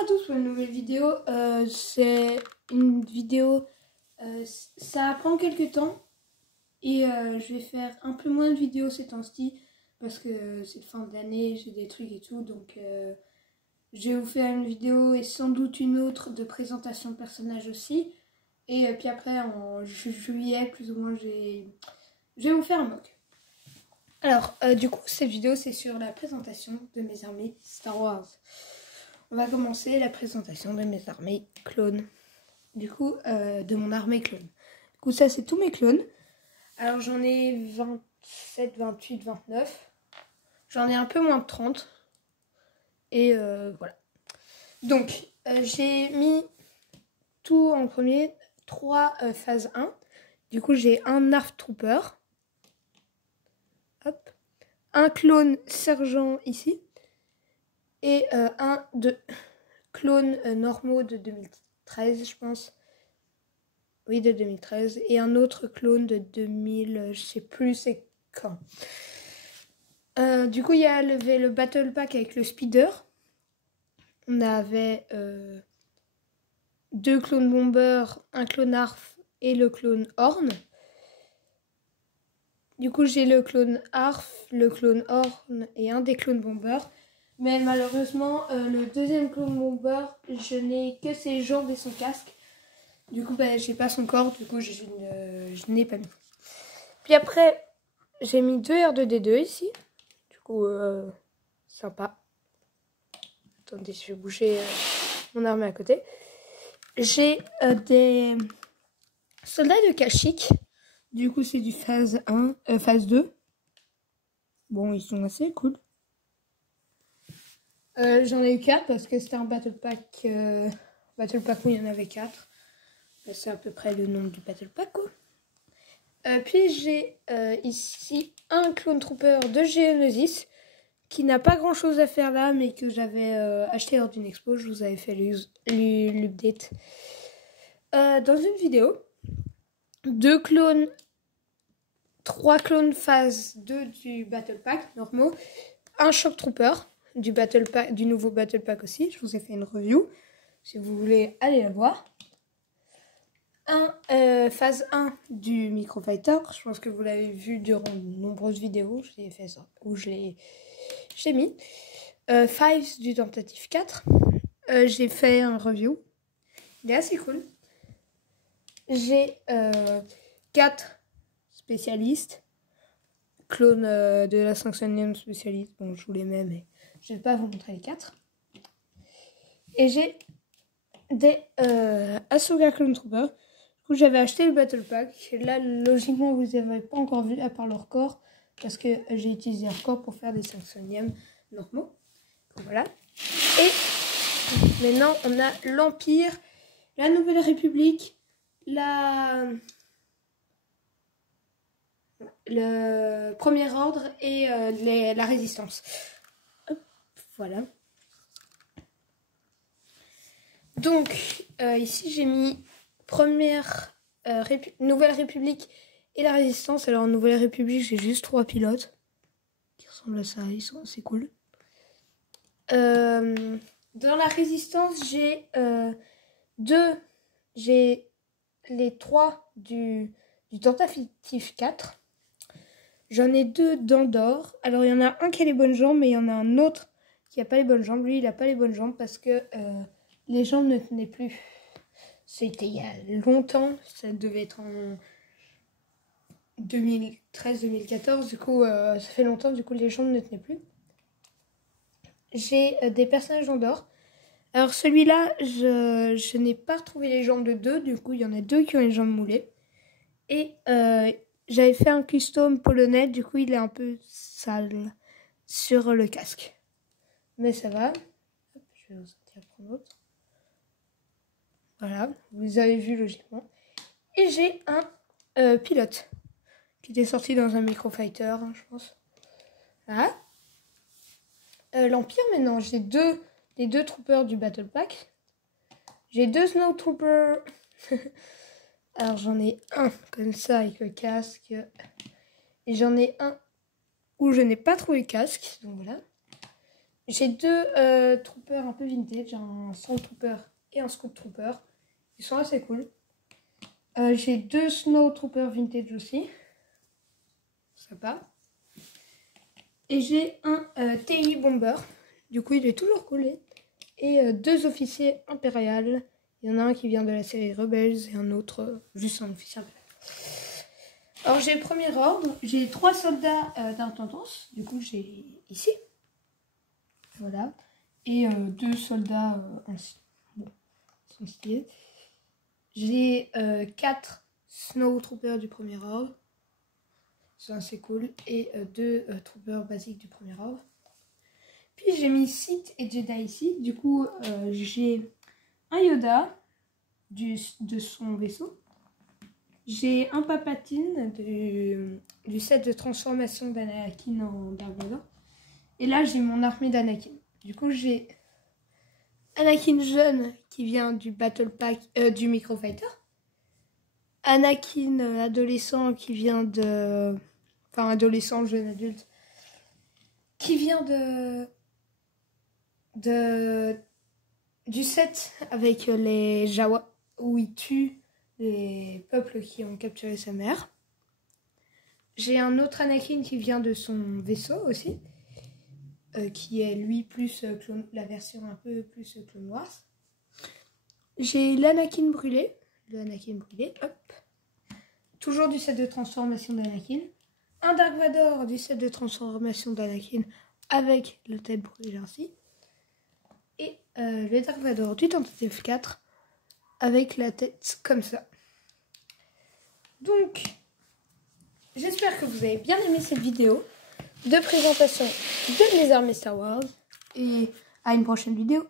à tous pour une nouvelle vidéo. C'est une vidéo, ça prend quelques temps et je vais faire un peu moins de vidéos ces temps-ci parce que c'est fin d'année, j'ai des trucs et tout, donc je vais vous faire une vidéo et sans doute une autre de présentation de personnages aussi. Et puis après en juillet plus ou moins je vais vous faire un mock. Alors du coup cette vidéo c'est sur la présentation de mes armées Star Wars. On va commencer la présentation de mes armées clones. Du coup, de mon armée clone. Du coup, ça, c'est tous mes clones. Alors, j'en ai 27, 28, 29. J'en ai un peu moins de 30. Et voilà. Donc, j'ai mis tout en premier. 3 phase 1. Du coup, j'ai un Narf Trooper. Hop. Un clone sergent ici. Et un de clones normaux de 2013, je pense. Oui, de 2013. Et un autre clone de 2000, je sais plus c'est quand. Du coup, il y avait le Battle Pack avec le Speeder. On avait 2 clones Bomber, un clone Arf et le clone Horn. Du coup, j'ai le clone Arf, le clone Horn et un des clones Bomber. Mais malheureusement, le deuxième clone Bomber, je n'ai que ses jambes et son casque. Du coup, j'ai pas son corps, du coup, je n'ai pas mis. Puis après, j'ai mis 2 R2D2 ici. Du coup, sympa. Attendez, je vais bouger mon armée à côté. J'ai des soldats de Kashyyyk. Du coup, c'est du phase 1, phase 2. Bon, ils sont assez cool. J'en ai eu 4 parce que c'était un Battle Pack. Battle Pack où il y en avait 4. C'est à peu près le nom du Battle Pack, quoi. Puis j'ai ici un Clone Trooper de Geonosis qui n'a pas grand chose à faire là, mais que j'avais acheté lors d'une expo. Je vous avais fait l'update dans une vidéo. 3 clones phase 2 du Battle Pack normaux, un Shock Trooper du nouveau Battle Pack aussi. Je vous ai fait une review si vous voulez aller la voir. Un phase 1 du Microfighter, je pense que vous l'avez vu durant de nombreuses vidéos, je l'ai fait ça, où je l'ai mis. Fives du Tentative 4, j'ai fait un review, il est assez cool. J'ai 4 spécialistes, clones de la 5e spécialiste, bon je vous les mets mais je vais pas vous montrer les 4. Et j'ai des Ahsoka Clone Trooper. J'avais acheté le Battle Pack. Là, logiquement, vous n'avez pas encore vu à part leur corps. Parce que j'ai utilisé leur corps pour faire des 5e normaux. Donc, voilà. Et maintenant, on a l'Empire, la Nouvelle République, le Premier Ordre et la Résistance. Hop, voilà. Donc, ici, j'ai mis Nouvelle République et la Résistance. Alors en Nouvelle République, j'ai juste 3 pilotes qui ressemblent à ça, ils sont assez cool. Dans la Résistance, j'ai les 3 du Tentative 4. J'en ai 2 d'Andorre. Alors il y en a un qui a les bonnes jambes, mais il y en a un autre qui n'a pas les bonnes jambes. Lui, il n'a pas les bonnes jambes parce que les jambes ne tenaient plus. C'était il y a longtemps, ça devait être en 2013-2014, du coup ça fait longtemps, du coup les jambes ne tenaient plus. J'ai des personnages d'Andorre. Alors celui-là, je n'ai pas retrouvé les jambes de 2, du coup il y en a 2 qui ont les jambes moulées. Et j'avais fait un custom polonais, du coup il est un peu sale sur le casque. Mais ça va. Hop, je vais vous en prendre l'autre. Voilà, vous avez vu logiquement. Et j'ai un pilote qui était sorti dans un Microfighter, hein, je pense. Voilà. L'Empire, maintenant, j'ai les 2 troopers du Battle Pack. J'ai 2 Snow Troopers. Alors, j'en ai un comme ça avec le casque. Et j'en ai un où je n'ai pas trouvé le casque. Donc voilà. j'ai deux troopers un peu vintage, un Stormtrooper et un Scout Trooper. Ils sont assez cool. J'ai deux Snow Troopers vintage aussi. Sympa. Et j'ai un TI Bomber. Du coup, il est toujours collé. Et deux officiers impériales. Il y en a un qui vient de la série Rebels et un autre juste un officier impérial. Alors, j'ai le premier ordre. J'ai 3 soldats d'intendance. Du coup, j'ai ici. Voilà. Et 2 soldats ainsi. Bon, ils sont stylés. J'ai 4 Snow Troopers du premier ordre. C'est assez cool. Et 2 Troopers basiques du premier ordre. Puis j'ai mis Sith et Jedi ici. Du coup, j'ai un Yoda de son vaisseau. J'ai un Palpatine du set de transformation d'Anakin en Dark Vador. Et là, j'ai mon armée d'Anakin. Du coup, j'ai Anakin jeune qui vient du Battle Pack, du Microfighter. Anakin adolescent qui vient de... Enfin, adolescent, jeune adulte. Qui vient du set avec les Jawa, où il tue les peuples qui ont capturé sa mère. J'ai un autre Anakin qui vient de son vaisseau aussi, qui est lui plus la version un peu plus Clone Wars. J'ai l'Anakin brûlé, hop. Toujours du set de transformation d'Anakin. Un Dark Vador du set de transformation d'Anakin avec la tête brûlée ainsi. Et le Dark Vador du Tentative 4 avec la tête comme ça. Donc, j'espère que vous avez bien aimé cette vidéo de présentation de mes armées Star Wars. Et à une prochaine vidéo.